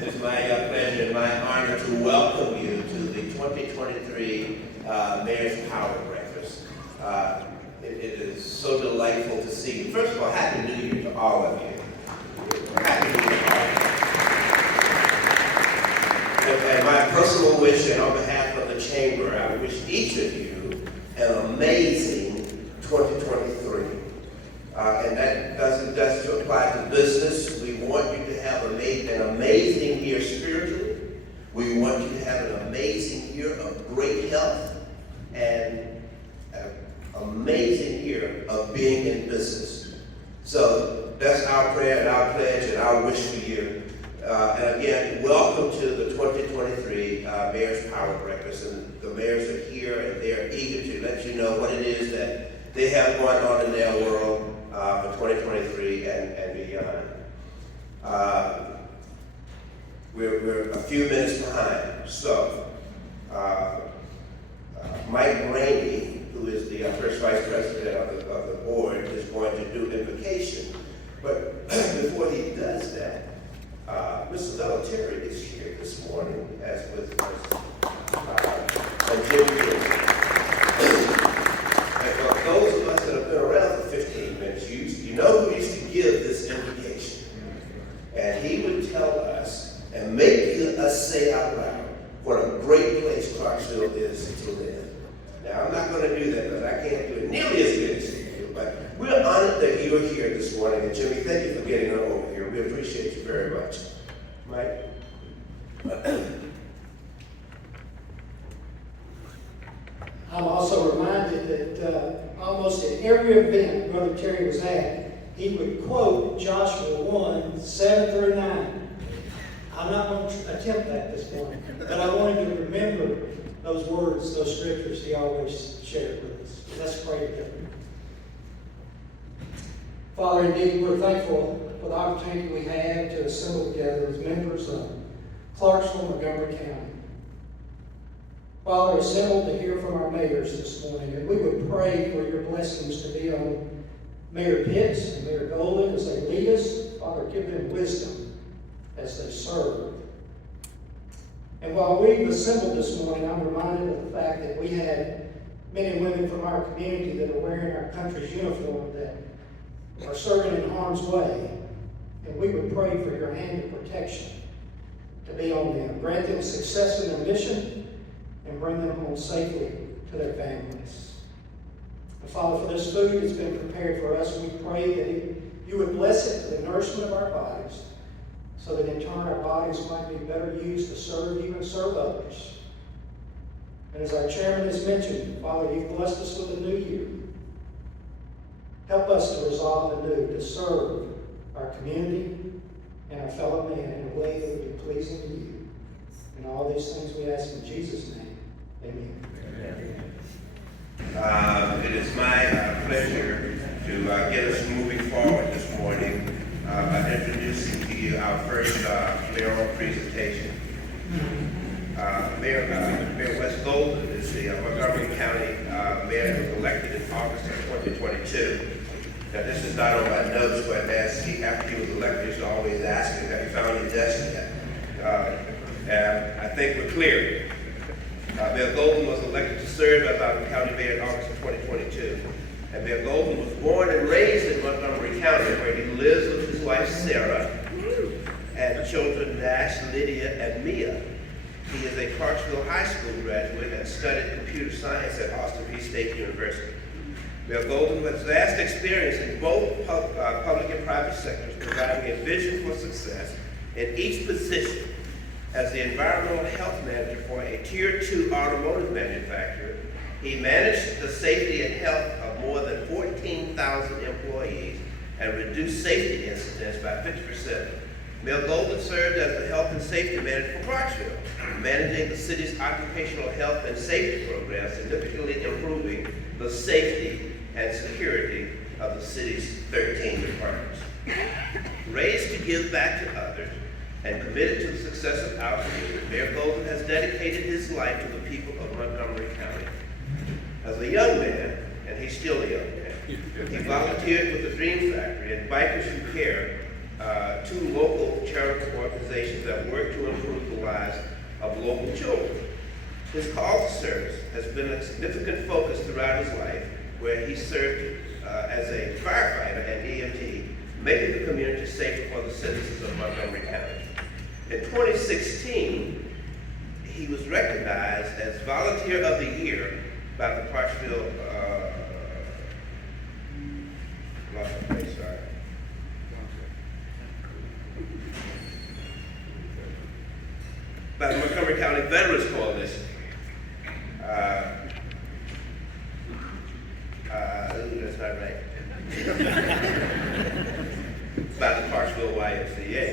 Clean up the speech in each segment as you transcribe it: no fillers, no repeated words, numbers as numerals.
It is my pleasure and my honor to welcome you to the 2023 Mayor's Power Breakfast. It is so delightful to see you. First of all, Happy New Year to all of you. Happy New Year to all of you. And my personal wish, and on behalf of the Chamber, I wish each of you an amazing 2023. And that doesn't just apply to business. We want you to have an amazing year spiritually. We want you to have an amazing year of great health and an amazing year of being in business. So that's our prayer and our pledge and our wish for you. And again, welcome to the 2023 Mayor's Power Breakfast. And the mayors are here and they're eager to let you know what it is that they have going on in their world for 2023 and beyond. We're a few minutes behind. So, Mike Rainey, who is the first vice president of the board, is going to do invocation. But before he does that, Mr. Bellateri is here this morning, as with Jim. And for those of us that have been around for 15 minutes, you know who used to give this invocation. And he would tell us and make us say out loud what a great place Clarksville is to live. Now, I'm not going to do that because I can't do it nearly as good as you do, but we're honored that you're here this morning. And Jimmy, thank you for getting on over here. We appreciate you very much. Mike? I'm also reminded that almost at every event Brother Terry was at, he would quote Joshua 1, 7 through 9. I'm not going to attempt that this morning, but I want him to remember those words, those scriptures he always shared with us. Let's pray together. Father, indeed, we're thankful for the opportunity we have to assemble together as members of Clarksville, Montgomery County. Father, assembled to hear from our mayors this morning, and we would pray for your blessings to be on Mayor Pitts and Mayor Golden as they lead us. Father, give them wisdom as they serve. And while we've assembled this morning, I'm reminded of the fact that we had men and women from our community that are wearing our country's uniform that are serving in harm's way. And we would pray for your hand of protection to be on them. Grant them success in their mission and bring them home safely to their families. And Father, for this food that's been prepared for us, we pray that you would bless it for the nourishment of our bodies, so that in turn our bodies might be better used to serve you and serve others. And as our chairman has mentioned, Father, you've blessed us with a new year. Help us to resolve anew to serve our community and our fellow man in a way that would be pleasing to you. And all these things we ask in Jesus' name. Amen. It is my pleasure to get us moving forward this morning by introducing to you our first mayoral presentation. Mayor Wes Golden is the Montgomery County mayor who was elected in August of 2022. Now, this is not on my notes, but after he was elected, he used to always ask me, have you found your desk yet? And I think we're clear. Mayor Golden was elected to serve as our county mayor in August of 2022. And Mayor Golden was born and raised in Montgomery County, where he lives with his wife, Sarah, and children, Nash, Lydia, and Mia. He is a Clarksville High School graduate and studied computer science at Austin Peay State University. Mayor Golden has vast experience in both public and private sectors, providing a vision for success in each position. As the environmental health manager for a Tier 2 automotive manufacturer, he managed the safety and health of more than 14,000 employees and reduced safety incidents by 50%. Mayor Golden served as the health and safety manager for Clarksville, managing the city's occupational health and safety program, significantly improving the safety and security of the city's 13 departments. Raised to give back to others and committed to the success of our community, Mayor Golden has dedicated his life to the people of Montgomery County. As a young man, and he's still a young man, he volunteered with the Dream Factory and Bikers Who Care two local charitable organizations that work to improve the lives of local children. His call to service has been a significant focus throughout his life, where he served as a firefighter and EMT, making the community safer for the citizens of Montgomery County. In 2016, he was recognized as Volunteer of the Year by the Clarksville, by the Montgomery County Veterans Coalition. That's not right. By the Clarksville YMCA.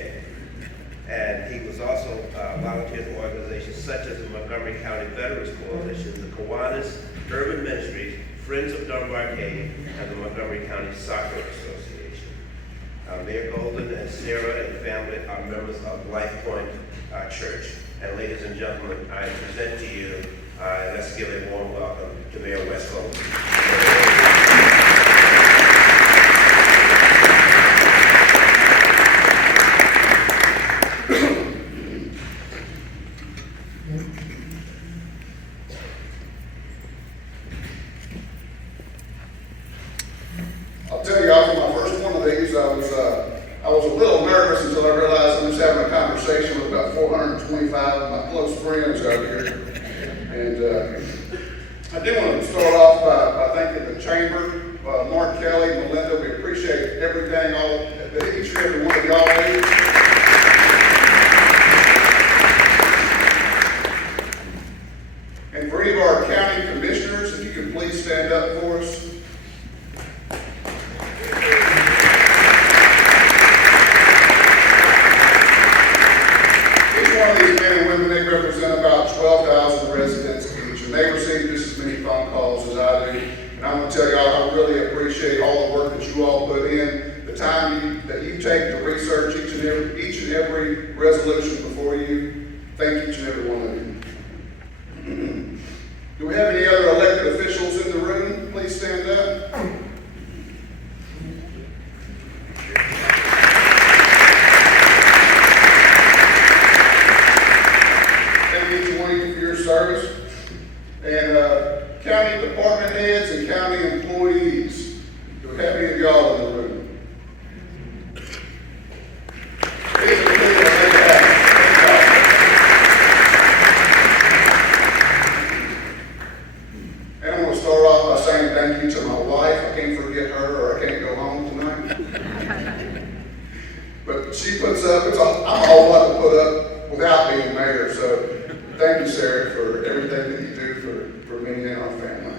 And he was also volunteered for organizations such as the Montgomery County Veterans Coalition, the Kiwanis Urban Ministries, Friends of Dunbar Cave, and the Montgomery County Soccer Association. Mayor Golden and Sarah and family are members of Life Point Church. And ladies and gentlemen, I present to you, let's give a warm welcome to Mayor Wes Golden. I'll tell you, after my first one of these, I was a little nervous until I realized I was having a conversation with about 425 of my close friends out here. And I do want to start off by thanking the Chamber, Mark Kelly, Melinda. We appreciate everything, that each and every one of y'all do. And for any of our county commissioners, if you can please stand up for us. They represent about 12,000 residents each, and they receive just as many phone calls as I do. And I'm going to tell y'all, I really appreciate all the work that you all put in, the time that you take to research each and every resolution before you. Thank each and every one of you. Do we have any other elected officials in the room? Please stand up. Service, and county department heads and county employees. Do we have any of y'all in the room? These are the people that make it happen. And I'm going to start off by saying thank you to my wife. I can't forget her or I can't go home tonight. But she puts up, I'm a whole lot to put up without being mayor, so thank you, Sarah, for everything that you do for me and our family.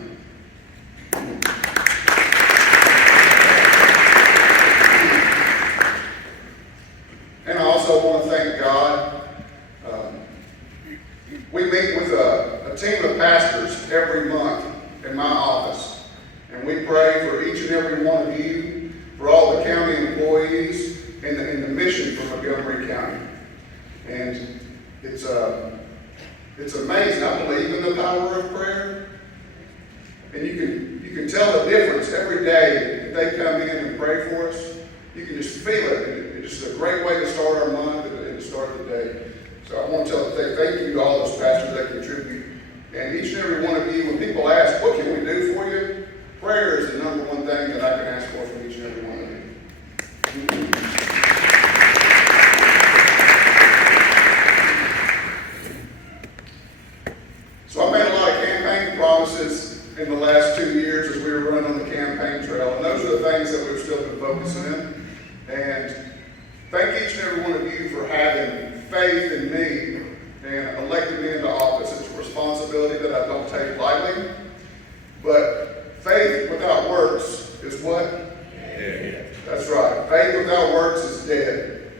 And I also want to thank God. We meet with a team of pastors every month in my office, and we pray for each and every one of you, for all the county employees, and the mission for Montgomery County. And it's amazing. I believe in the power of prayer. And you can tell the difference every day that they come in and pray for us. You can just feel it. It's just a great way to start our month and to start the day. So I want to say thank you to all those pastors that contribute. And each and every one of you, when people ask, what can we do for you? Prayer is the number one thing that I can ask for from each and every one of you. So I made a lot of campaign promises in the last 2 years as we were running on the campaign trail, and those are the things that we've still been focusing in. And thank each and every one of you for having faith in me and electing me into office. It's a responsibility that I don't take lightly, but faith without works is what? Dead. That's right. Faith without works is dead.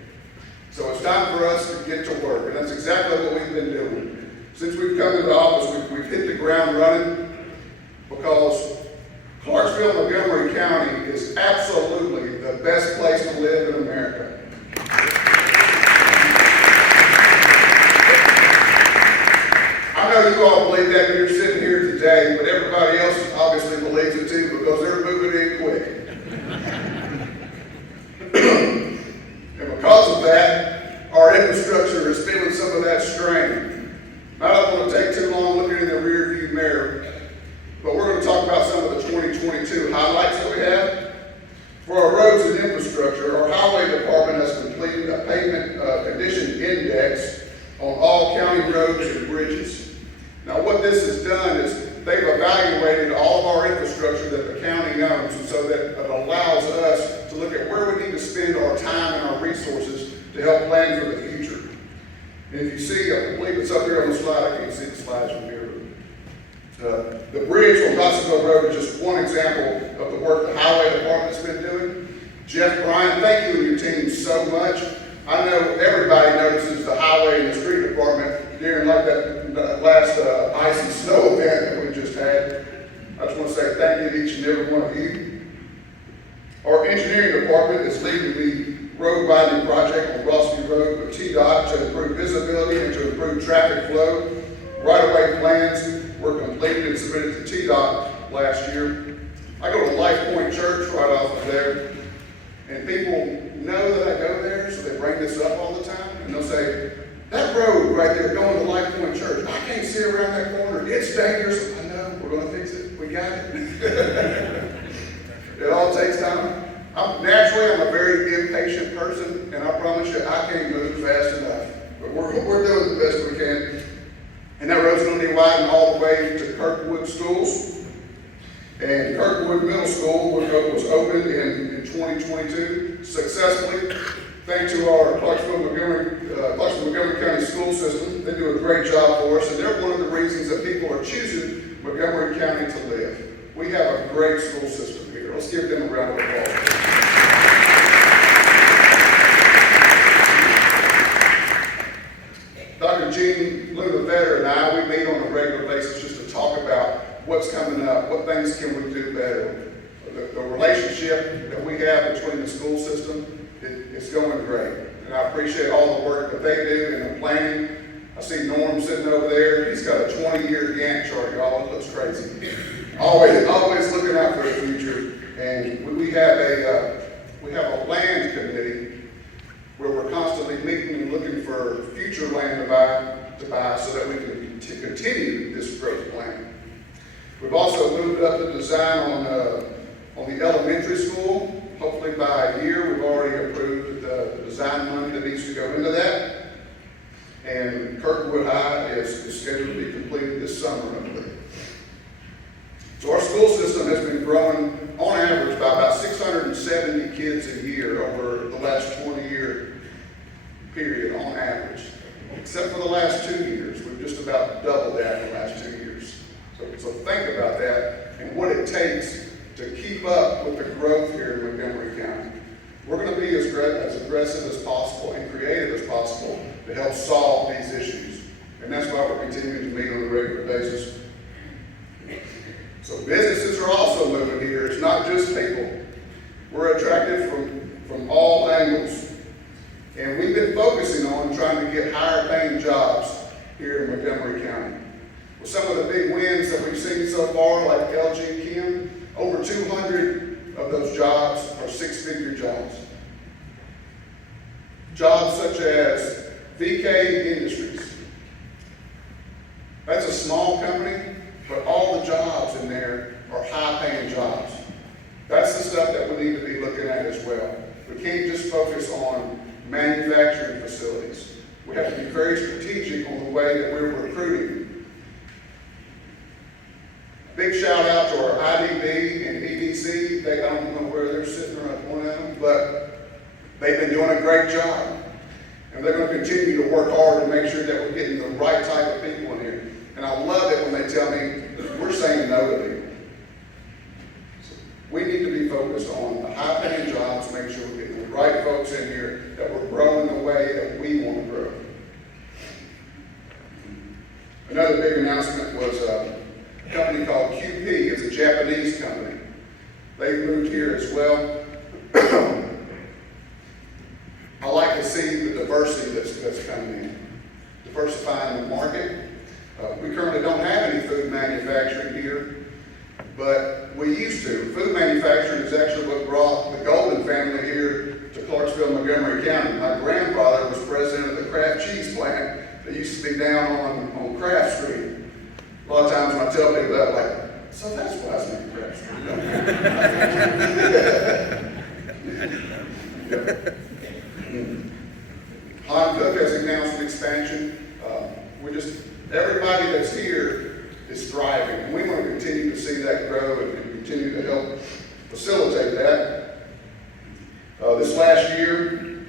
So it's time for us to get to work, and that's exactly what we've been doing. Since we've come into office, we've hit the ground running, because Clarksville, Montgomery County is absolutely the best place to live in America. I know you all believe that when you're sitting here today, but everybody else obviously believes it too, because they're moving in quick. And pavement condition index on all county roads and bridges. Now, what this has done is they've evaluated all of our infrastructure that the county owns, and so that it allows us to look at where we need to spend our time and our resources to help plan for the future. And if you see, I believe it's up here on the slide, I can't see the slides from here. The bridge on Clarksville Road is just one example of the work the highway department's been doing. Jeff Bryant, thank you and your team so much. I know everybody notices the highway and the street department during like that last icy snow event that we just had. I just want to say thank you to each and every one of you. Our engineering department is leading the road widening project on Clarksville Road with TDOT to improve visibility and to improve traffic flow. Right-of-way plans were completed and submitted to TDOT last year. I go to Life Point Church right off of there, and people know that I go there, so they bring this up all the time, and they'll say, that road right there going to Life Point Church, I can't see around that corner, it's dangerous. I know, we're gonna fix it, we got it. It all takes time. Naturally, I'm a very impatient person, and I promise you, I can't move fast enough. But we're doing the best we can. And that road's going to be widened all the way to Kirkwood Schools. And Kirkwood Middle School was opened in 2022 successfully, thanks to our Clarksville Montgomery County school system. They do a great job for us, and they're one of the reasons that people are choosing Montgomery County to live. We have a great school system here. Let's give them a round of applause. Dr. Gene Lunavetter and I, we meet on a regular basis just to talk about what's coming up, what things can we do better. The relationship that we have between the school system is going great. And I appreciate all the work that they do in the planning. I see Norm sitting over there. He's got a 20-year Gantt chart, y'all. It looks crazy. Always looking out for the future. And we have a land committee where we're constantly meeting and looking for future land to buy so that we can continue this growth plan. We've also moved up the design on the elementary school. Hopefully by a year, we've already approved the design money that needs to go into that. And Kirkwood High is scheduled to be completed this summer, I believe. So our school system has been growing on average by about 670 kids a year over the last 20-year period on average. Except for the last 2 years. We've just about doubled that in the last 2 years. So think about that and what it takes to keep up with the growth here in Montgomery County. We're going to be as aggressive as possible and creative as possible to help solve these issues. And that's why we're continuing to meet on a regular basis. So businesses are also moving here. It's not just people. We're attracted from all angles. And we've been focusing on trying to get higher paying jobs here in Montgomery County. With some of the big wins that we've seen so far, like LG and Kim, over 200 of those jobs are six-figure jobs. Jobs such as VK Industries. That's a small company, but all the jobs in there are high-paying jobs. That's the stuff that we need to be looking at as well. We can't just focus on manufacturing facilities. We have to be very strategic on the way that we're recruiting. Big shout out to our IDB and EDC. I don't know where they're sitting right one of them, but they've been doing a great job. And they're going to continue to work hard to make sure that we're getting the right type of people in here. And I love it when they tell me we're saying no to people. So we need to be focused on the high-paying jobs, make sure we're getting the right folks in here, that we're growing the way that we want to grow. Another big announcement was a company called QP. It's a Japanese company. They've moved here as well. I like to see the diversity that's coming in, diversifying the market. We currently don't have any food manufacturing here, but we used to. Food manufacturing is actually what brought the Golden family here to Clarksville, Montgomery County. My grandfather was president of the Kraft cheese plant that used to be down on Kraft Street. A lot of times when I tell people that, like, so that's why I was named Kraft Street. Cook has announced an expansion. Everybody that's here is thriving, and we want to continue to see that grow and continue to help facilitate that. This last year,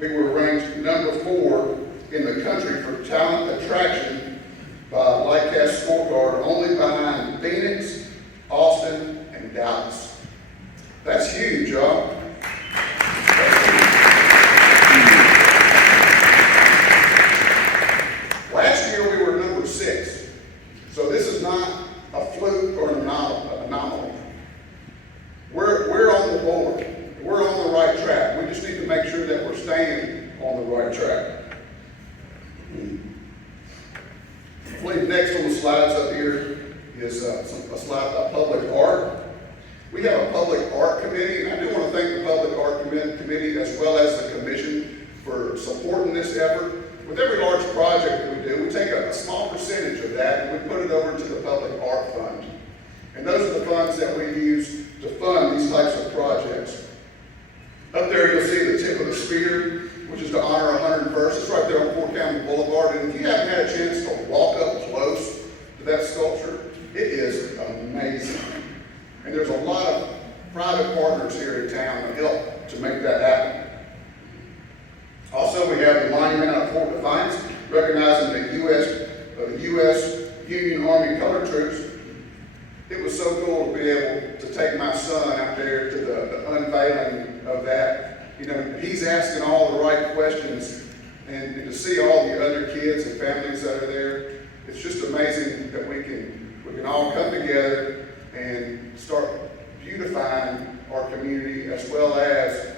we were ranked number 4 in the country for talent attraction by Lightcast Scorecard, only behind Phoenix, Austin, and Dallas. That's huge, y'all. Last year we were number 6. So this is not a fluke or an anomaly. We're on the board. We're on the right track. We just need to make sure that we're staying on the right track. I believe next on the slides up here is a slide about public art. We have a public art committee, and I do want to thank the public art committee as well as the commission for supporting this effort. With every large project that we do, we take a small percentage of that and we put it over to the public art fund. And those are the funds that we use to fund these types of projects. Up there you'll see the tip of the spear, which is to honor 101st. It's right there on Fort County Boulevard. And if you haven't had a chance to walk up close to that sculpture, it is amazing. And there's a lot of private partners here in town that help to make that happen. Also, we have the monument out of Fort Defiance, recognizing the U.S. Union Army Colored Troops. It was so cool to be able to take my son out there to the unveiling of that. You know, he's asking all the right questions, and to see all the other kids and families that are there, it's just amazing that we can all come together and start beautifying our community as well as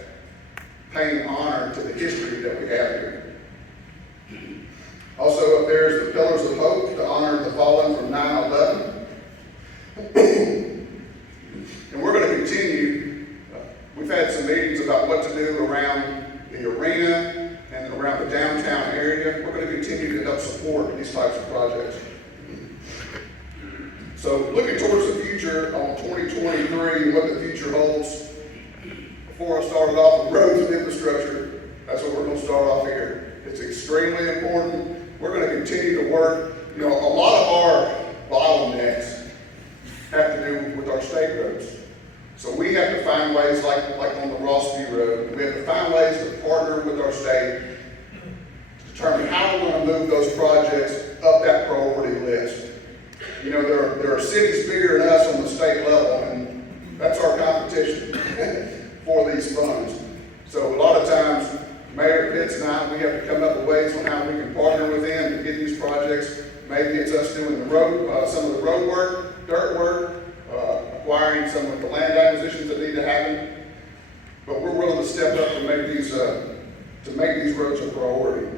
paying honor to the history that we have here. Also up there is the Pillars of Hope to honor the fallen from 9/11. And we're going to continue. We've had some meetings about what to do around the arena and around the downtown area. We're going to continue to help support these types of projects. So looking towards the future on 2023 and what the future holds, before I started off with roads and infrastructure, that's what we're going to start off here. It's extremely important. We're going to continue to work. You know, a lot of our bottlenecks have to do with our state roads. So we have to find ways, like on the Rossview Road, we have to find ways to partner with our state to determine how we're going to move those projects up that priority list. You know, there are cities bigger than us on the state level, and that's our competition for these funds. So a lot of times, Mayor Pitts and I, we have to come up with ways on how we can partner with them to get these projects. Maybe it's us doing the road, some of the road work, dirt work, acquiring some of the land acquisitions that need to happen. But we're willing to step up and make these roads a priority.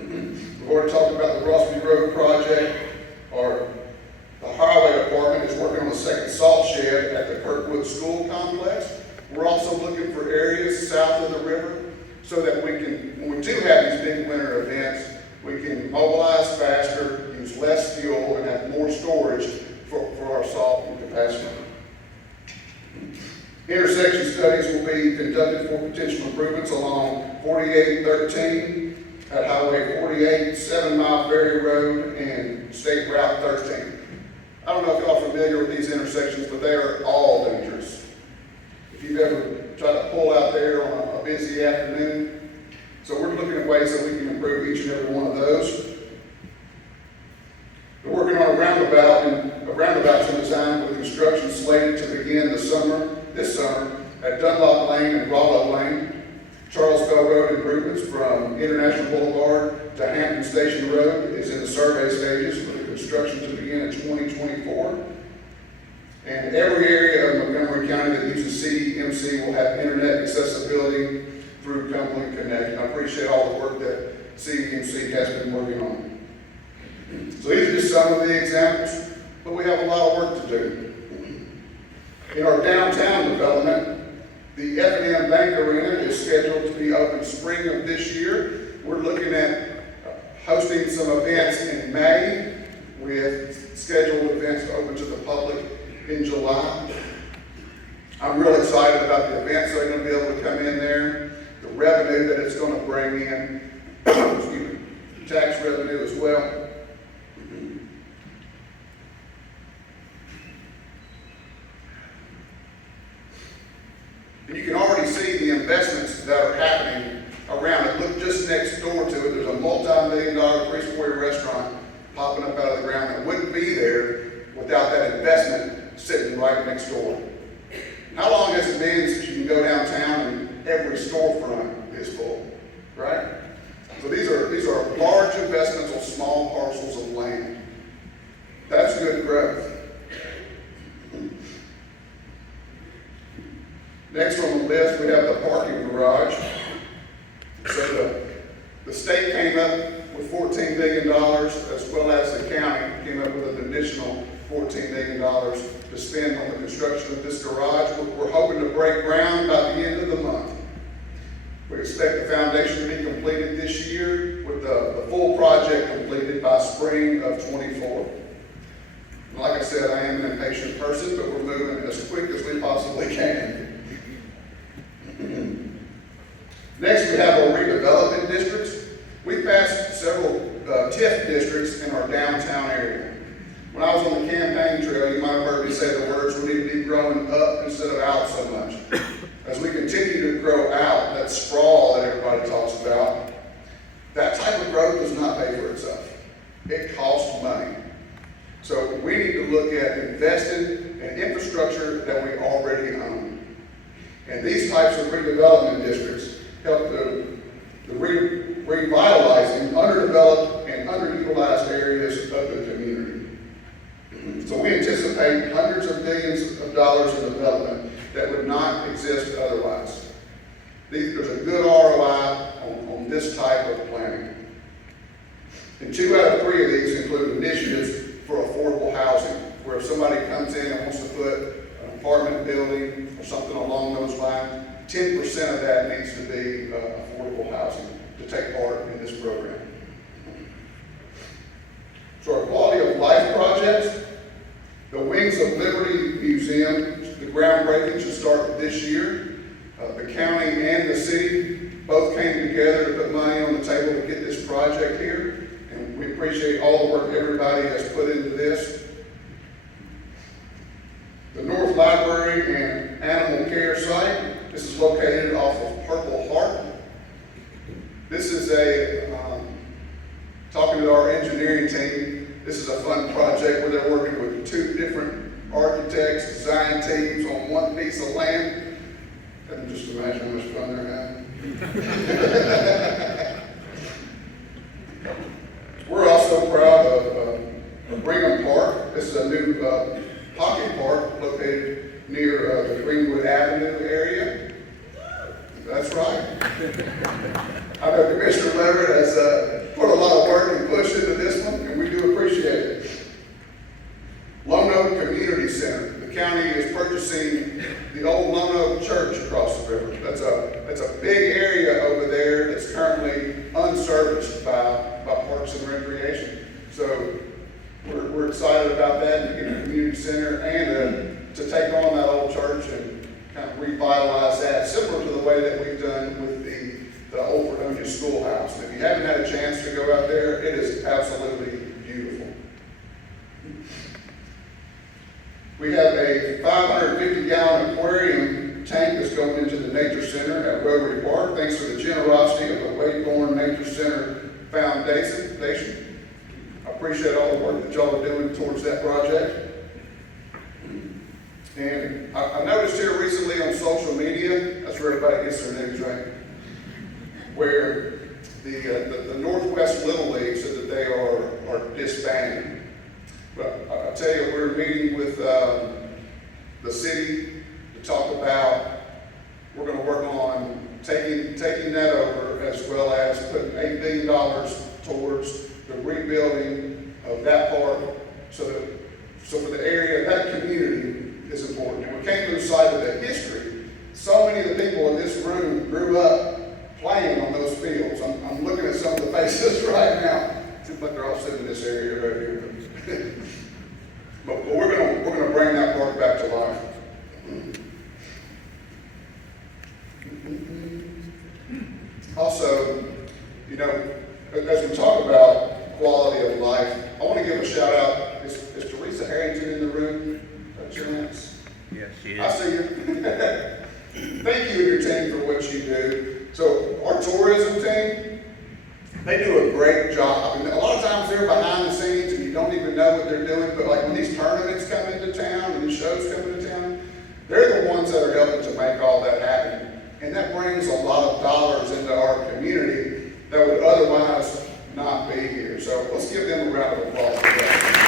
We've already talked about the Rossview Road project. The highway department is working on a second salt shed at the Kirkwood School Complex. We're also looking for areas south of the river so that we can, when we do have these big winter events, we can mobilize faster, use less fuel, and have more storage for our salt and capacity. Intersection studies will be conducted for potential improvements along 4813 at Highway 48, 7 Mile Ferry Road, and State Route 13. I don't know if y'all are familiar with these intersections, but they are all dangerous. If you've ever tried to pull out there on a busy afternoon, so we're looking at ways that we can improve each and every one of those. We're working on a roundabout, and a roundabout's in design with construction slated to begin this summer at Dunlop Lane and Rollo Lane. Charles Bell Road improvements from International Boulevard to Hampton Station Road is in the survey stages with the construction to begin in 2024. And every area of Montgomery County that uses CDMC will have internet accessibility through Cumberland Connect. And I appreciate all the work that CDMC has been working on. So these are just some of the examples, but we have a lot of work to do. In our downtown development, the F&M Bank Arena is scheduled to be open spring of this year. We're looking at hosting some events in May with scheduled events to open to the public in July. I'm real excited about the events that are going to be able to come in there. the revenue that it's going to bring in, excuse me, tax revenue as well. And you can already see the investments that are happening around it. Look just next door to it, there's a multi-million-dollar three-story restaurant popping up out of the ground that wouldn't be there without that investment sitting right next door. How long has it been since you can go downtown and every storefront is full, right? So these are large investments on small parcels of land. That's good growth. Next on the list, we have the parking garage. So the state came up with $14 million, as well as the county came up with an additional $14 million to spend on the construction of this garage. We're hoping to break ground by the end of the month. We expect the foundation to be completed this year, with the full project completed by spring of '24. Like I said, I am an impatient person, but we're moving as quick as we possibly can. Next, we have our redevelopment districts. We passed several TIF districts in our downtown area. When I was on the campaign trail, you might have heard me say the words, we need to be growing up instead of out so much. As we continue to grow out, that sprawl that everybody talks about, that type of growth does not pay for itself. It costs money. So we need to look at investing in infrastructure that we already own. And these types of redevelopment districts help the revitalizing underdeveloped and underutilized areas of the community. So we anticipate hundreds of millions of dollars in development that would not exist otherwise. There's a good ROI on this type of planning. And 2 out of 3 of these include initiatives for affordable housing, where if somebody comes in and wants to put an apartment building or something along those lines, 10% of that needs to be affordable housing to take part in this program. So our quality of life projects, the Wings of Liberty Museum, the groundbreaking should start this year. The county and the city both came together to put money on the table to get this project here, and we appreciate all the work everybody has put into this. The North Library and Animal Care site, this is located off of Purple Heart. This is talking to our engineering team, this is a fun project where they're working with 2 different architects, design teams on one piece of land. I can just imagine how much fun they're having. We're also proud of Brigham Park. This is a new pocket park located near the Greenwood Avenue area. That's right. I know Commissioner Leverett has put a lot of work and push into this one, and we do appreciate it. Lone Oak Community Center. The county is purchasing the old Lone Oak Church across the river. That's a big area over there that's currently unserviced by Parks and Recreation. So we're excited about that, to get a community center and to take on that old church and kind of revitalize that, similar to the way that we've done with the old Fredonia Schoolhouse. And if you haven't had a chance to go out there, it is absolutely beautiful. We have a 550-gallon aquarium tank that's going into the Nature Center at Rotary Park, thanks to the generosity of the Wadeborn Nature Center Foundation. I appreciate all the work that y'all are doing towards that project. And I noticed here recently on social media, that's where everybody gets their news, right? Where the Northwest Little League said that they are disbanding. But I tell you, we're meeting with the city to talk about, we're going to work on taking that over, as well as putting $8 billion towards the rebuilding of that park, so for the area, that community is important. And we can't lose sight of the history. So many of the people in this room grew up playing on those fields. I'm looking at some of the faces right now. Seems like they're all sitting in this area right here. But we're gonna bring that park back to life. know, as we talk about quality of life, I want to give a shout out. Is Teresa Harrington in the room? Is that your Lance? Yes, she I is. see you. Thank you and your team for what you do. So our tourism team, they do a great job. And a lot of times they're behind the scenes and you don't even know what they're doing. But like when these tournaments come into town and the shows come into town, they're the ones that are helping to make all that happen. And that brings a lot of dollars into our community that would otherwise not be here. So let's give them a round of applause for that.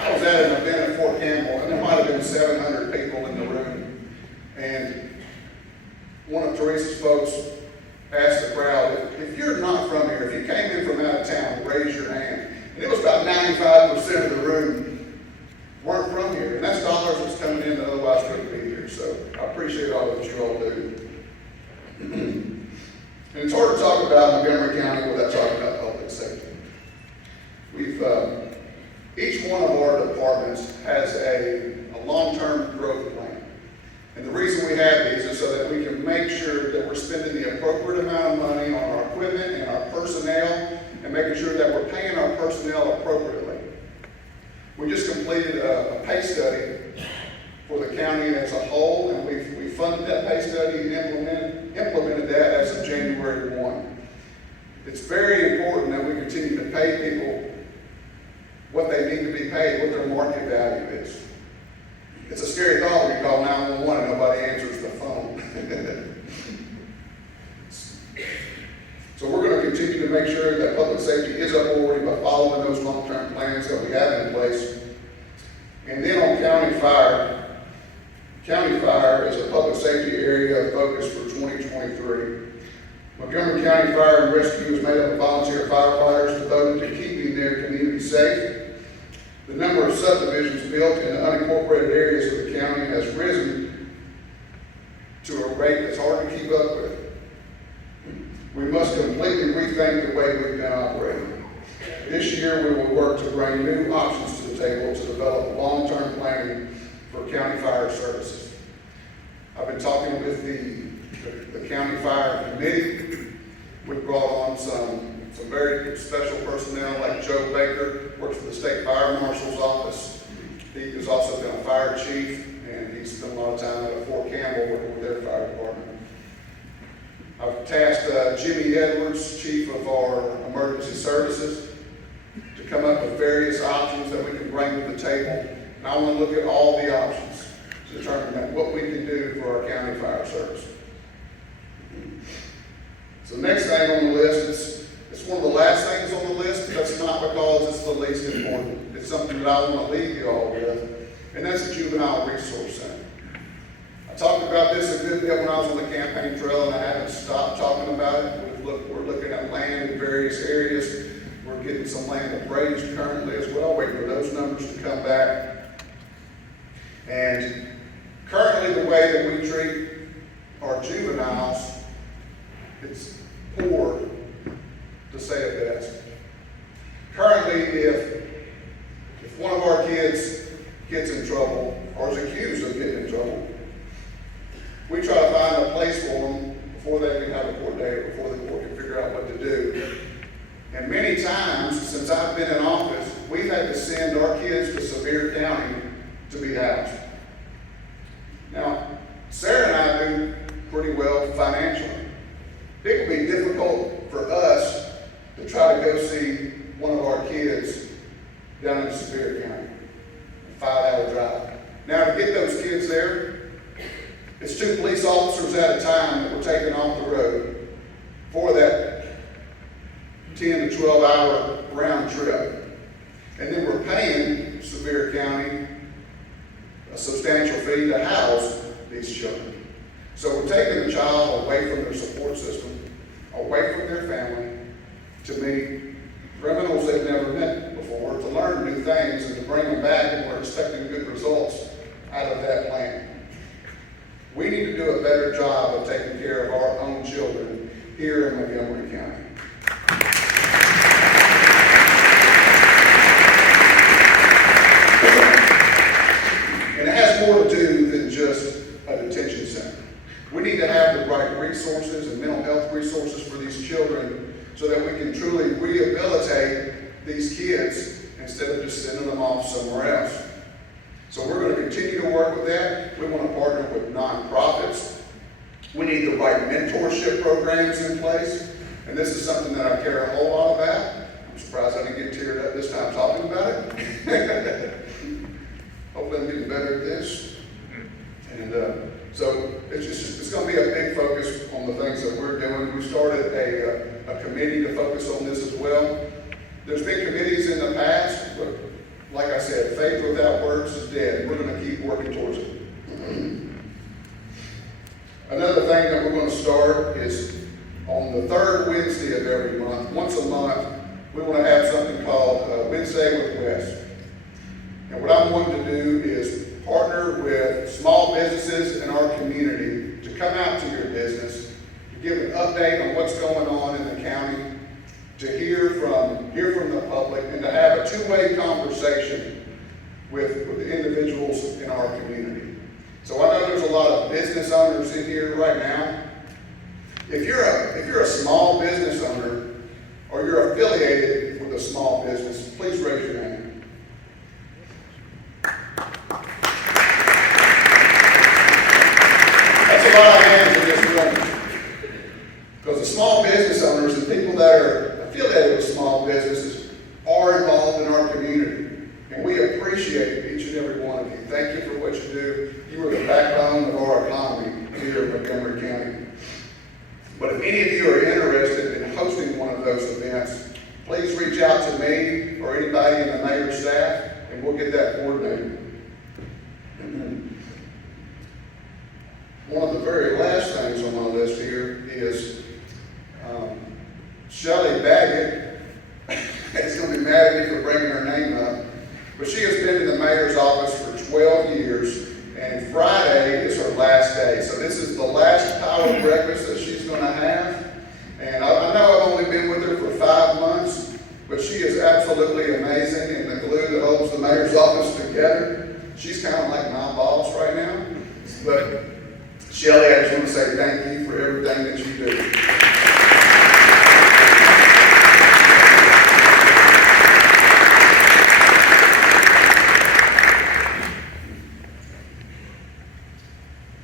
I was at an event at Fort Campbell, and there might have been 700 people in the room. And one of Teresa's folks asked the crowd, if you're not from here, if you came in from out of town, raise your hand. And it was about 95% of the room weren't from here. And that's dollars that's coming in that otherwise wouldn't be here. So I appreciate all that you all do. And it's hard to talk about Montgomery County without talking about public safety. Each one of our departments has a long-term growth plan. And the reason we have these is so that we can make sure that we're spending the appropriate amount of money on our equipment and our personnel and making sure that we're paying our personnel appropriately. We just completed a pay study for the county as a whole, and we funded that pay study and implemented that as of January 1. It's very important that we continue to pay people what they need to be paid, what their market value is. It's a scary thought when you call 911 and nobody answers the phone. So we're going to continue to make sure that public safety is a priority by following those long-term plans that we have in place. And then on county fire is a public safety area of focus for 2023. Montgomery County Fire and Rescue is made up of volunteer firefighters devoted to keeping their community safe. The number of subdivisions built in the unincorporated areas of the county has risen to a rate that's hard to keep up with. We must completely rethink the way we've been operating. This year, we will work to bring new options to the table to develop long-term planning for county fire services. I've been talking with the county fire committee. We brought on some very special personnel like Joe Baker, works for the state fire marshal's office. He has also been a fire chief, and he's spent a lot of time at Fort Campbell working with their fire department. I've tasked Jimmy Edwards, chief of our emergency services, to come up with various options that we can bring to the table. And I want to look at all the options to determine what we can do for our county fire service. So the next thing on the list, it's one of the last things on the list, but that's not because it's the least important. It's something that I want to leave you all with, and that's the Juvenile Resource Center. I talked about this a good bit when I was on the campaign trail, and I haven't stopped talking about it. We're looking at land in various areas. We're getting some land appraised currently as well, waiting for those numbers to come back. And currently the way that we treat our juveniles, it's poor, to say it best. Currently, if one of our kids gets in trouble or is accused of getting in trouble, we try to find a place for them before they can have a court date, before the court can figure out what to do. And many times, since I've been in office, we've had to send our kids to Sevier County to be housed. Now, Sarah and I do pretty well financially. It would be difficult for us to try to go see one of our kids down in Sevier County, a 5-hour drive. Now, to get those kids there, it's 2 police officers at a time that we're taking off the road for that 10 to 12 hour round trip. And then we're paying Sevier County a substantial fee to house these children. So we're taking the child away from their support system, away from their family, to meet criminals they've never met before, to learn new things and to bring them back, and we're expecting good results out of that plan. We need to do a better job of taking care of our own children here in Montgomery County. And it has more to do than just a detention center. We We need to have the right resources and mental health resources for these children so that we can truly rehabilitate these kids instead of just sending them off somewhere else. So we're going to continue to work with that. We want to partner with nonprofits. We need the right mentorship programs in place. And this is something that I care a whole lot about. I'm surprised I didn't get teared up this time talking about it. Hopefully I'm getting better at this. And so it's going to be a big focus on the things that we're doing. We started a committee to focus on this as well. There's been committees in the past, but like I said, faith without works is dead. We're going to keep working towards it. Another thing that we're going to start is on the third Wednesday of every month, once a month, we want to have something called Wednesday with Wes. And what I'm wanting to do is partner with small businesses in our community to come out to your business, to give an update on what's going on in the county, to hear from the public, and to have a two-way conversation with the individuals in our community. So I know there's a lot of business owners in here right now. If you're a small business owner or you're affiliated with a small business, please raise your hand. That's a lot of hands in this room. Because the small business owners and people that are affiliated with small businesses are involved in our community. And we appreciate each and every one of you. Thank you for what you do. You are the backbone of our economy here in Montgomery County. But if any of you are interested in hosting one of those events, please reach out to me or anybody in the mayor's staff, and we'll get that coordinated. One of the very last things on my list here is Shelley Baggett. It's going to be mad at me for bringing her name up, but she has been in the mayor's office for 12 years, and Friday is her last day. So this is the last power breakfast that she's going to have. And I know I've only been with her for 5 months, but she is absolutely amazing and the glue that holds the mayor's office together. She's kind of like my boss right now. But Shelley, I just want to say thank you for everything that you do.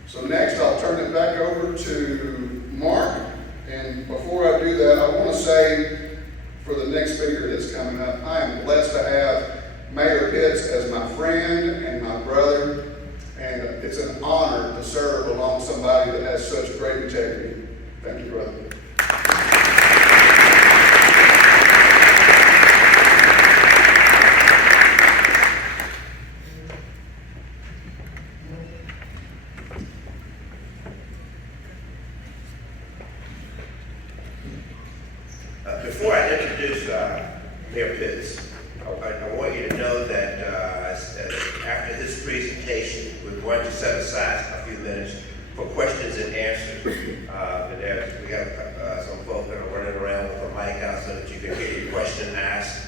So next, I'll turn it back over to Mark. And before I do that, I want to say for the next speaker that's coming up, I am blessed to have Mayor Pitts as my friend and my brother. And it's an honor to serve along somebody that has such great integrity. Thank you, brother. Before I introduce Mayor Pitts, I want you to know that after this presentation, we're going to set aside a few minutes for questions and answers. We have some folks that are running around with a mic out so that you can hear your question asked.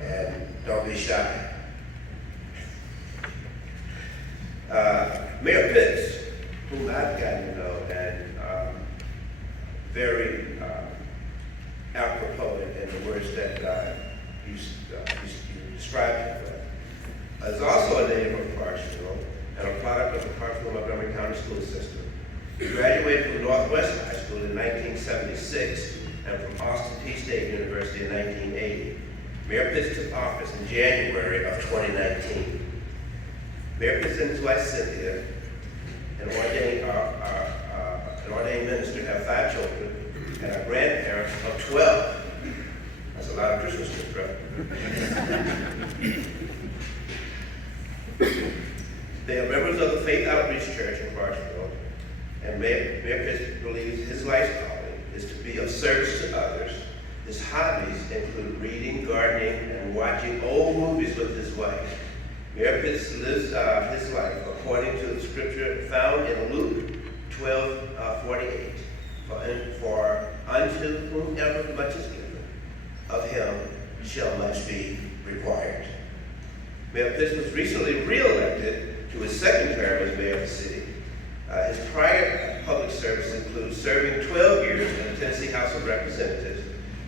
And don't be shy. Mayor Pitts, whom I've gotten to know, and very apropos in the words that you described him with, is also a native of Clarksville and a product of the Clarksville Montgomery County School System. He graduated from Northwest High School in 1976 and from Austin Peay State University in 1980. Mayor Pitts took office in January of 2019. Mayor Pitts and his wife Cynthia, an ordained minister, have 5 children and are grandparents of 12. That's a lot of Christmas gifts, right? They are members of the Faith Outreach Church in Clarksville, and Mayor Pitts believes his life's calling is to be of service to others. His hobbies include reading, gardening, and watching old movies with his wife. Mayor Pitts lives his life according to the scripture found in Luke 12:48. For unto whomever much is given, of him shall much be required. Mayor Pitts was recently re-elected to to his second term as mayor of the city. His prior public service includes serving 12 years in the Tennessee House of Representatives.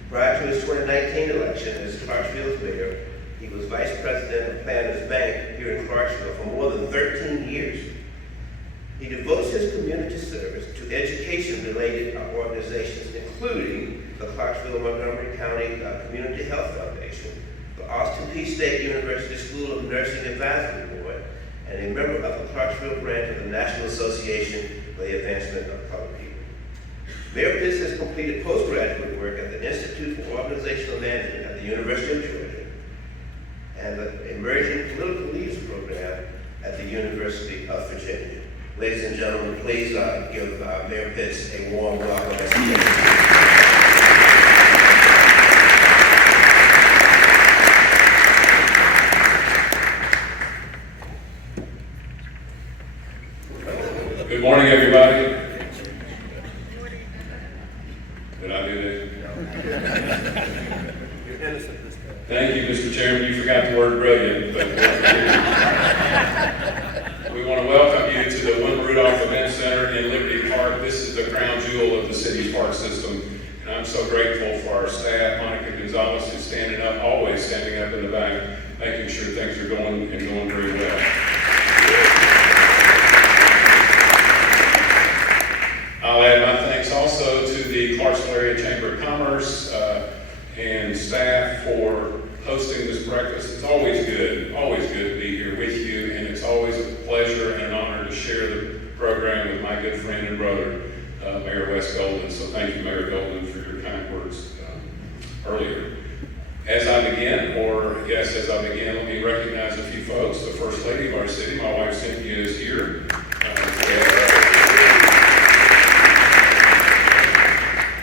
Prior to his 2019 election as Clarksville's mayor, he was vice president of Planners Bank here in Clarksville for more than 13 years. He devotes his community service to education-related organizations, including the Clarksville-Montgomery County Community Health Foundation, the Austin Peay State University School of Nursing Advisory Board, and a member of the Clarksville branch of the National Association for the Advancement of Colored People. Mayor Pitts has completed postgraduate work at the Institute for Organizational Management at the University of Georgia and the Emerging Political Leaders Program at the University of Virginia. Ladies and gentlemen, please give Mayor Pitts a warm welcome. Good morning, everybody. Did I do that? Thank you, Mr. Chairman. You forgot the word brilliant, but we want to welcome you to the Wilma Rudolph Event Center in Liberty Park. This is the crown jewel of the city's park system, and I'm so grateful for our staff. Monica Gonzalez is standing up, always standing up in the back, making sure things are going very well. I'll add my thanks also to the Clarksville Area Chamber of Commerce and staff for hosting this breakfast. It's always good to be here with you, and it's always a pleasure and an honor to share the program with my good friend and brother, Mayor Wes Golden. So thank you, Mayor Golden, for your kind words earlier. As I begin, let me recognize a few folks. The First Lady of our city, my wife Cynthia, is here.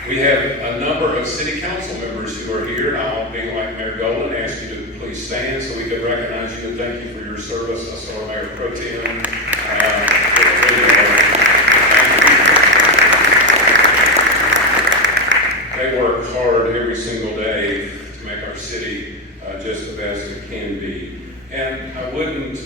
We have a number of city council members who are here. I'll be like Mayor Golden, ask you to please stand so we can recognize you and thank you for your service. I saw Mayor Pro Tem. They work hard every single day to make our city just the best it can be. And I wouldn't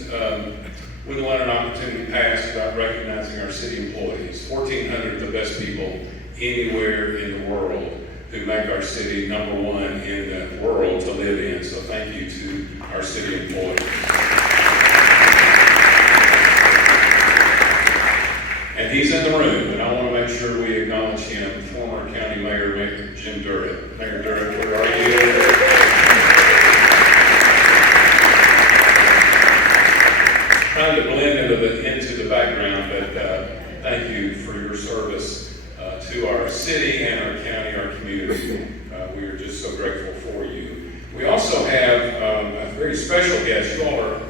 let an opportunity pass without recognizing our city employees. 1,400 of the best people anywhere in the world who make our city number one in the world to live in. So thank you to our city employees. And he's in the room, and I want to make sure we acknowledge him, former County Mayor Jim Durrett. Mayor Durrett, where are you? Trying to blend into the background, but thank you for your service to our city and our county, our community. We are just so grateful for you. We also have a very special guest. You all are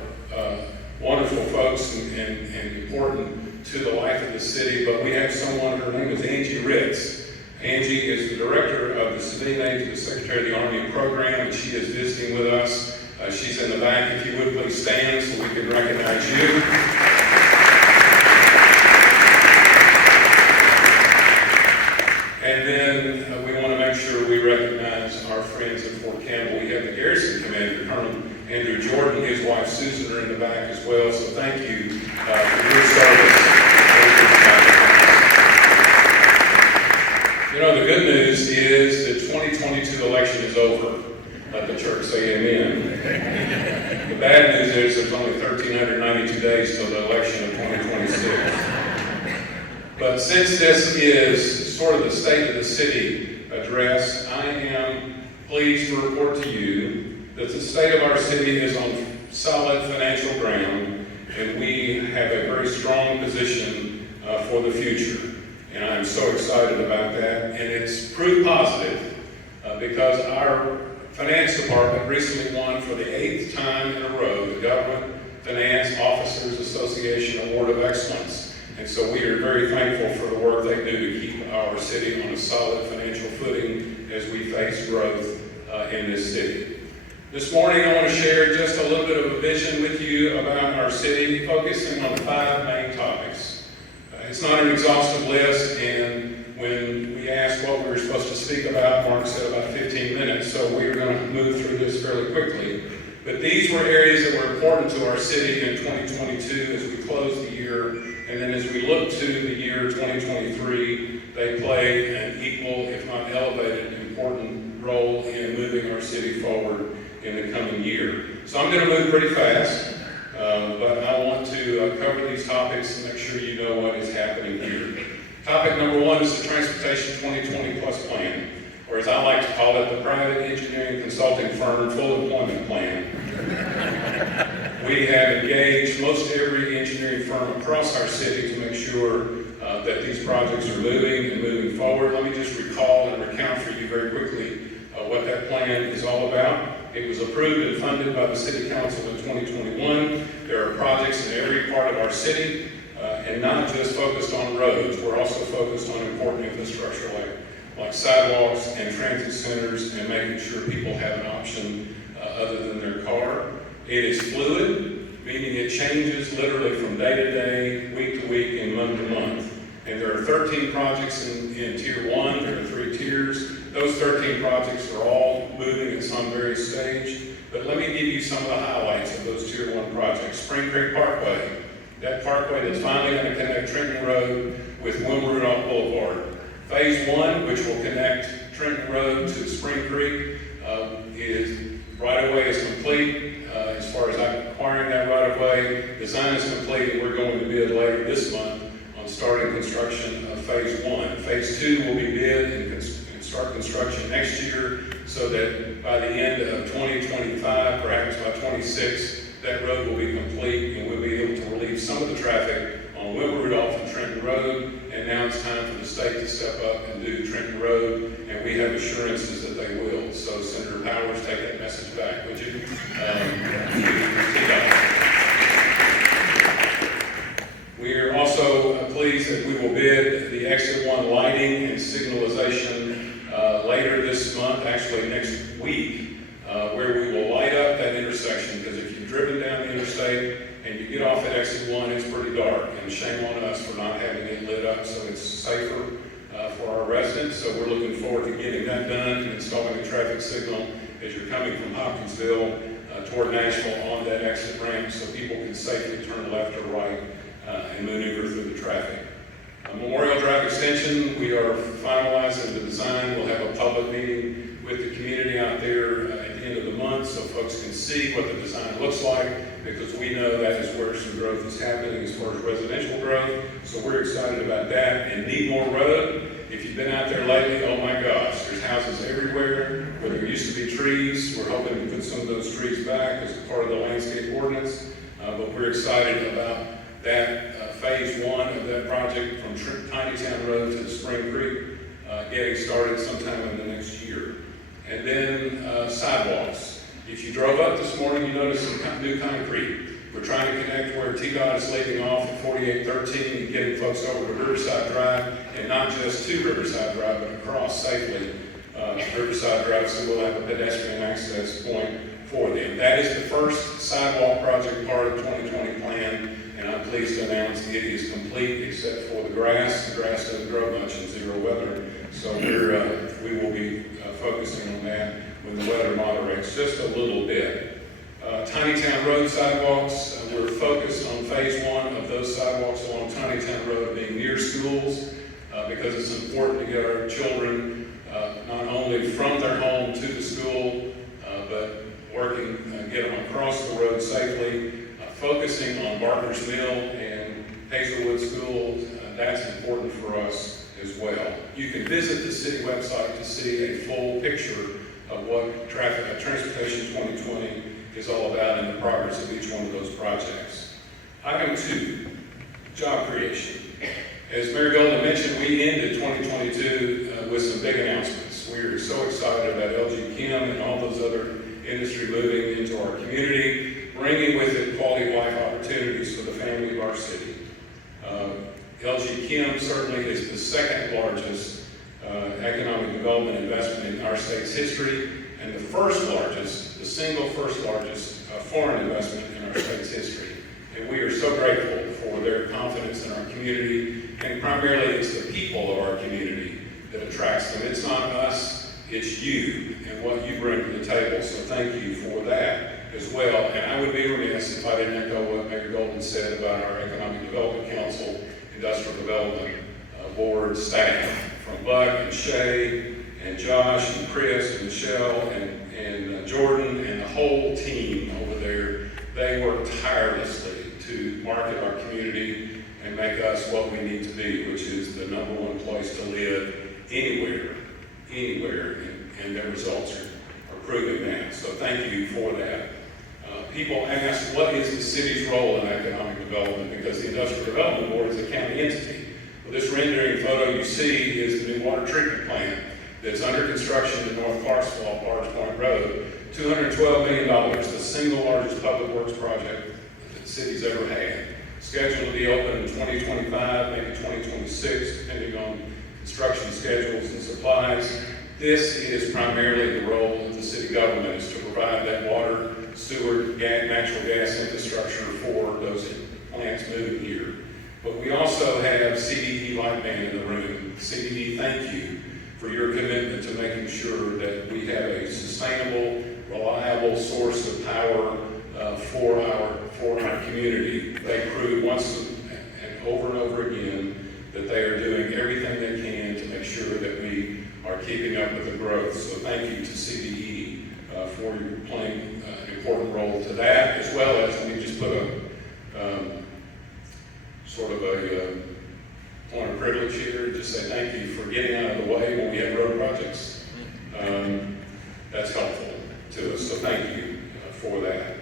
wonderful folks and important to the life of the city, but we have someone, her name is Angie Ritz. Angie is the director of the Civilian Aid to the Secretary of the Army program, and she is visiting with us. She's in the back. If you would please stand so we can recognize you. And then we want to make sure we recognize our friends at Fort Campbell. We have the Garrison Commander, Colonel Andrew Jordan, his wife Susan are in the back as well. So thank you for your service. You know, the good news is the 2022 election is over. Let the church say amen. The bad news is there's only 1,392 days till the election of 2026. But since this is sort of the State of the City address, I am pleased to report to you that the state of our city is on solid financial ground, and we have a very strong position for the future. And I'm so excited about that, and it's proof positive because our Finance Department recently won for the 8th time in a row the Government Finance Officers Association Award of Excellence. And so we are very thankful for the work they do to keep our city on a solid financial footing as we face growth in this city. This morning I want to share just a little bit of a vision with you about our city, focusing on 5 main topics. It's not an exhaustive list, and when we asked what we were supposed to speak about, Mark said about 15 minutes, so we're going to move through this fairly quickly. But these were areas that were important to our city in 2022 as we close the year. And then as we look to the year 2023, they play an equal, if not elevated, important role in moving our city forward in the coming year. So I'm going to move pretty fast, but I want to cover these topics and make sure you know what is happening here. Topic number one is the Transportation 2020 Plus Plan, or as I like to call it, the private engineering consulting firm full employment plan. We have engaged most every engineering firm across our city to make sure that these projects are moving and moving forward. Let me just recall and recount for you very quickly what that plan is all about. It was approved and funded by the City Council in 2021. There are projects in every part of our city, and not just focused on roads. We're also focused on important infrastructure like sidewalks and transit centers and making sure people have an option other than their car. It is fluid, meaning it changes literally from day to day, week to week, and month to month. And there are 13 projects in Tier 1, there are 3 tiers. Those 13 projects are all moving at some various stage. But let me give you some of the highlights of those Tier 1 projects. Spring Creek Parkway, that parkway that's finally going to connect Trenton Road with Wilma Rudolph Boulevard. Phase 1, which will connect Trenton Road to Spring Creek, right-of-way is complete. As far as acquiring that right-of-way, design is complete, and we're going to bid later this month on starting construction of Phase 1. Phase 2 will be bid and start construction next year, so that by the end of 2025, perhaps by 26, that road will be complete, and we'll be able to relieve some of the traffic on Wilma Rudolph and Trenton Road. And now it's time for the state to step up and do Trenton Road, and we have assurances that they will. So Senator Powers, take that message back, would you? We are also pleased that we will bid the Exit 1 lighting and signalization later this month, actually next week, where we will light up that intersection, because if you've driven down the interstate and you get off at Exit 1, it's pretty dark, and shame on us for not having it lit up so it's safer for our residents. So we're looking forward to getting that done and installing a traffic signal as you're coming from Hopkinsville toward Nashville on that exit ramp, so people can safely turn left or right and maneuver through the traffic. Memorial Drive Extension, we are finalizing the design. We'll have a public meeting with the community out there at the end of the month so folks can see what the design looks like, because we know that is where some growth is happening as far as residential growth. So we're excited about that. And Needmore Road, if you've been out there lately, oh my gosh, there's houses everywhere where there used to be trees. We're hoping to put some of those trees back as part of the landscape ordinance. But we're excited about that Phase 1 of that project from Tiny Town Road to the Spring Creek getting started sometime in the next year. And then sidewalks. If you drove up this morning, you noticed some new concrete. We're trying to connect where TDOT is leaving off at 4813 and getting folks over to Riverside Drive, and not just to Riverside Drive, but across safely Riverside Drive, so we'll have a pedestrian access point for them. That is the first sidewalk project part of the 2020 plan, and I'm pleased to announce it is complete except for the grass. The grass doesn't grow much in zero weather, so we will be focusing on that when the weather moderates just a little bit. Tiny Town Road sidewalks, we're focused on Phase 1 of those sidewalks along Tiny Town Road being near schools, because it's important to get our children not only from their home to the school, but working to get them across the road safely. Focusing on Barker's Mill and Hazelwood schools, that's important for us as well. You can visit the city website to see a full picture of what Transportation 2020 is all about and the progress of each one of those projects. Item 2, job creation. As Mayor Golden mentioned, we ended 2022 with some big announcements. We are so excited about LG Chem and all those other industry moving into our community, bringing with it quality of life opportunities for the family of our city. LG Chem certainly is the second largest economic development investment in our state's history, and the first largest, the single first largest foreign investment in our state's history. And we are so grateful for their confidence in our community, and primarily it's the people of our community that attracts them. It's not us, it's you and what you bring to the table, so thank you for that. as well. And I would be remiss if I didn't echo what Mayor Golden said about our Economic Development Council, Industrial Development Board staff, from Buck and Shay and Josh and Chris and Michelle and Jordan and the whole team over there. They work tirelessly to market our community and make us what we need to be, which is the #1 place to live anywhere, and their results are proving that. So thank you for that. People ask, what is the city's role in economic development? Because the Industrial Development Board is a county entity. Well, this rendering photo you see is the new water treatment plant that's under construction in North Clarksville on Barge Point Road. $212 million, the single largest public works project that the city's ever had. Scheduled to be open in 2025, maybe 2026, depending on construction schedules and supplies. This is primarily the role of the city government, is to provide that water, sewer, natural gas infrastructure for those plants moving here. But we also have CDE Lightband in the room. CDE, thank you for your commitment to making sure that we have a sustainable, reliable source of power for our community. They prove once and over again that they are doing everything they can to make sure that we are keeping up with the growth. So thank you to CDE for your playing an important role to that, as well as, let me just put a sort of a point of privilege here, just say thank you for getting out of the way when we have road projects. That's helpful to us, so thank you for that.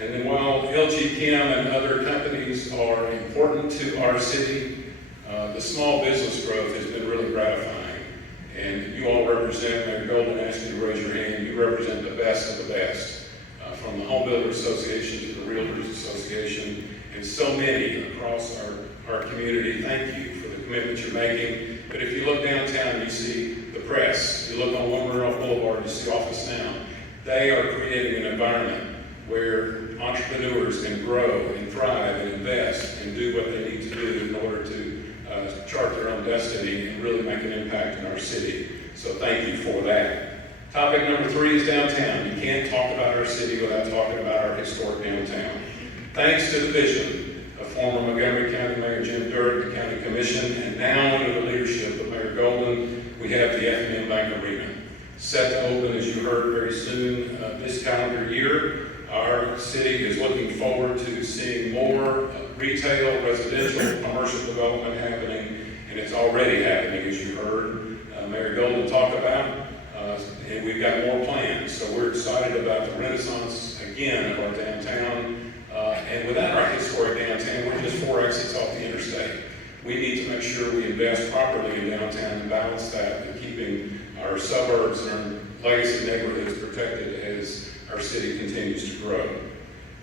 And then while LG Chem and other companies are important to our city, the small business growth has been really gratifying. And you all represent, Mayor Golden asked you to raise your hand, you represent the best of the best. From the Home Builders Association to the Realtors Association, and so many across our community. Thank you for the commitment you're making. But if you look downtown, you see the press. You look on One Rudolph Boulevard, you see Office Now. They are creating an environment where entrepreneurs can grow and thrive and invest and do what they need to do in order to chart their own destiny and really make an impact in our city. So thank you for that. Topic number 3 is downtown. You can't talk about our city without talking about our historic downtown. Thanks to the vision of former Montgomery County Mayor Jim Durrett, the County Commission, and now under the leadership of Mayor Golden, we have the F&M Bank Arena. Set to open, as you heard, very soon this calendar year. Our city is looking forward to seeing more retail, residential, commercial development happening, and it's already happening, as you heard Mayor Golden talk about. And we've got more plans, so we're excited about the renaissance again of our downtown. And without our historic downtown, we're just 4 exits off the interstate. We need to make sure we invest properly in downtown and balance that with keeping our suburbs and our legacy neighborhoods protected as our city continues to grow.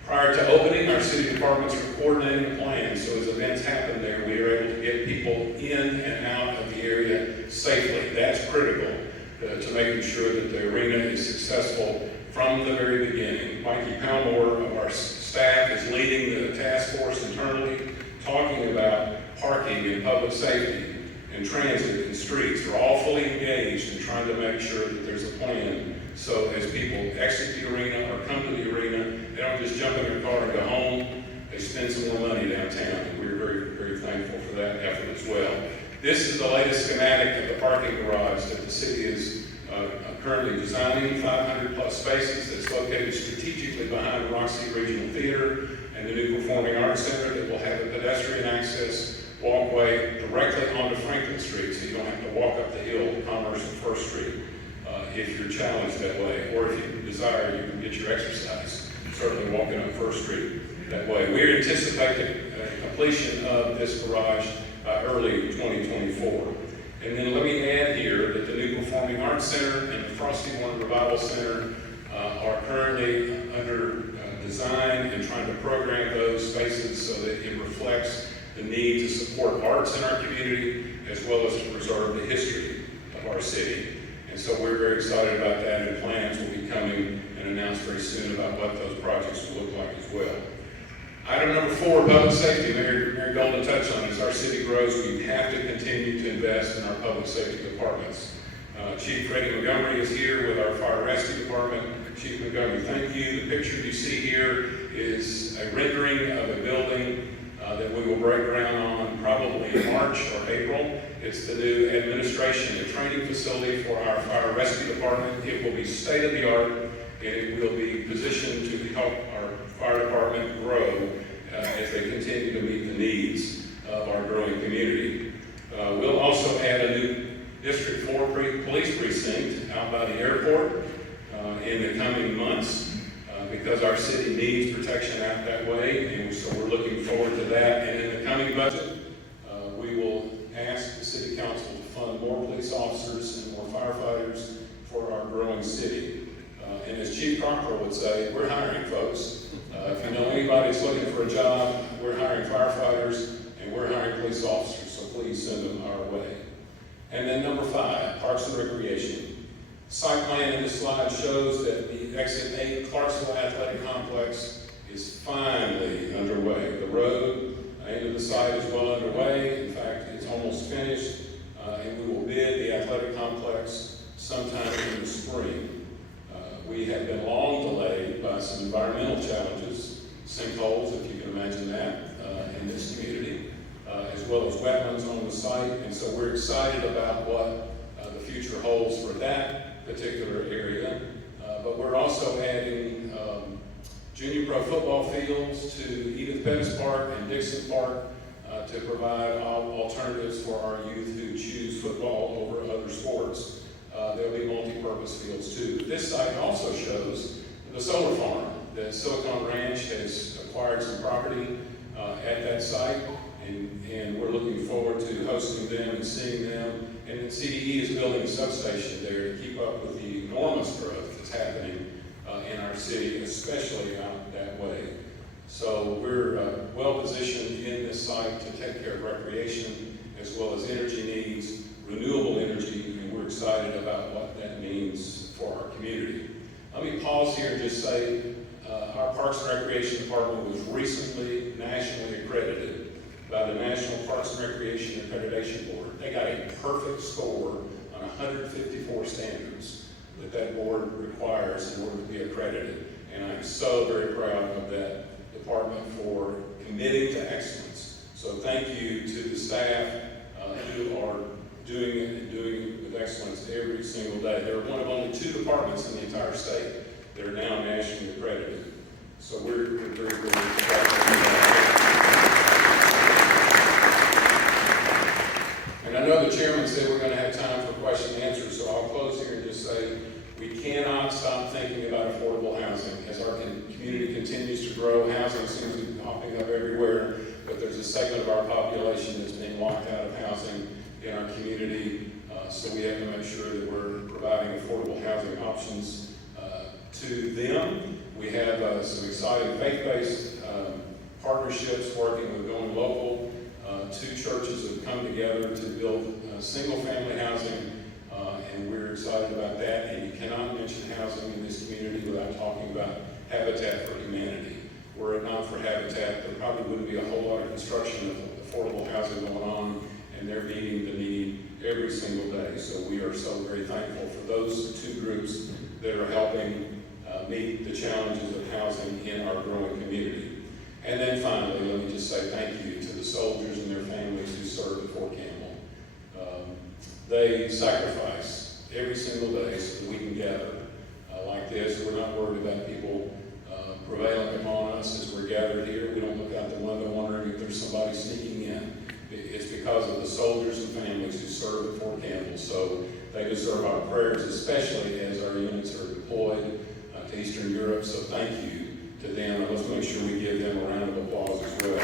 Prior to opening, our city departments are coordinating the plans, so as events happen there, we are able to get people in and out of the area safely. That's critical to making sure that the arena is successful from the very beginning. Mikey Palmore of our staff is leading the task force internally, talking about parking and public safety and transit and streets. They're all fully engaged in trying to make sure that there's a plan. So as people exit the arena or come to the arena, they don't just jump in their car and go home. They spend some more money downtown, and we're very, very thankful for that effort as well. This is the latest schematic of the parking garage that the city is currently designing, 500 plus spaces that's located strategically behind the Roxy Regional Theater and the new Performing Arts Center that will have a pedestrian access walkway directly onto Franklin Street, so you don't have to walk up the hill to Commerce and First Street if you're challenged that way, or if you desire, you can get your exercise, certainly walking up First Street that way. We're anticipating completion of this garage by early 2024. And then let me add here that the new Performing Arts Center and the Frosty One Revival Center are currently under design and trying to program those spaces so that it reflects the need to support arts in our community as well as to preserve the history of our city. And so we're very excited about that, and plans will be coming and announced very soon about what those projects will look like as well. Item number 4, public safety. Mayor Golden touched on it. As our city grows, we have to continue to invest in our public safety departments. Chief Freddie Montgomery is here with our fire rescue department. Chief Montgomery, thank you. The picture you see here is a rendering of a building that we will break ground on probably in March or April. It's the new administration and training facility for our fire rescue department. It will be state-of-the-art, and it will be positioned to help our fire department grow as they continue to meet the needs of our growing community. We'll also add a new District 4 police precinct out by the airport in the coming months because our city needs protection out that way, and so we're looking forward to that. And in the coming budget, we will ask the City Council to fund more police officers and more firefighters for our growing city. And as Chief Crocker would say, we're hiring folks. If you know anybody that's looking for a job, we're hiring firefighters and we're hiring police officers, so please send them our way. And then number 5, Parks and Recreation. Site plan in this slide shows that the Exit 8 Clarksville Athletic Complex is finally underway. The road into the site is well underway. In fact, it's almost finished, and we will bid the athletic complex sometime in the spring. We have been long delayed by some environmental challenges, sinkholes, if you can imagine that, in this community, as well as wetlands on the site. And so we're excited about what the future holds for that particular area. But we're also adding junior pro football fields to Edith Pettis Park and Dixon Park to provide alternatives for our youth who choose football over other sports. There'll be multi-purpose fields too. This site also shows the solar farm. The Silicon Ranch has acquired some property at that site, and we're looking forward to hosting them and seeing them. And the CDE is building a substation there to keep up with the enormous growth that's happening in our city, especially out that way. So we're well positioned in this site to take care of recreation as well as energy needs, renewable energy, and we're excited about what that means for our community. Let me pause here and just say our Parks and Recreation Department was recently nationally accredited by the National Parks and Recreation Accreditation Board. They got a perfect score on 154 standards that board requires in order to be accredited. And I'm so very proud of that department for committing to excellence. So thank you to the staff who are doing it and doing it with excellence every single day. They're one of only 2 departments in the entire state that are now nationally accredited. So we're very, very proud of that. And I know the chairman said we're going to have time for question and answers, so I'll close here and just say we cannot stop thinking about affordable housing. As our community continues to grow, housing seems to be popping up everywhere, but there's a segment of our population that's being locked out of housing in our community, so we have to make sure that we're providing affordable housing options to them. We have some exciting faith-based partnerships working with Going Local. 2 churches have come together to build single-family housing, and we're excited about that. And you cannot mention housing in this community without talking about Habitat for Humanity. Were it not for Habitat, there probably wouldn't be a whole lot of construction of affordable housing going on, and they're meeting the need every single day. So we are so very thankful for those 2 groups that are helping meet the challenges of housing in our growing community. And then finally, let me just say thank you to the soldiers and their families who serve at Fort Campbell. They sacrifice every single day so that we can gather like this. We're not worried about people prevailing upon us as we're gathered here. We don't look out the window wondering if there's somebody sneaking in. It's because of the soldiers and families who serve at Fort Campbell. So they deserve our prayers, especially as our units are deployed to Eastern Europe. So thank you to them, and let's make sure we give them a round of applause as well.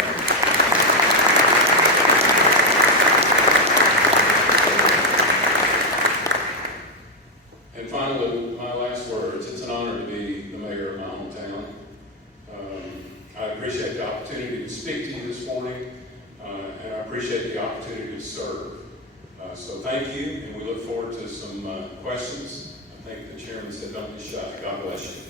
And finally, my last words. It's an honor to be the mayor of my hometown. I appreciate the opportunity to speak to you this morning, and I appreciate the opportunity to serve. So thank you, and we look forward to some questions. I think the chairman said don't be shy. God bless you.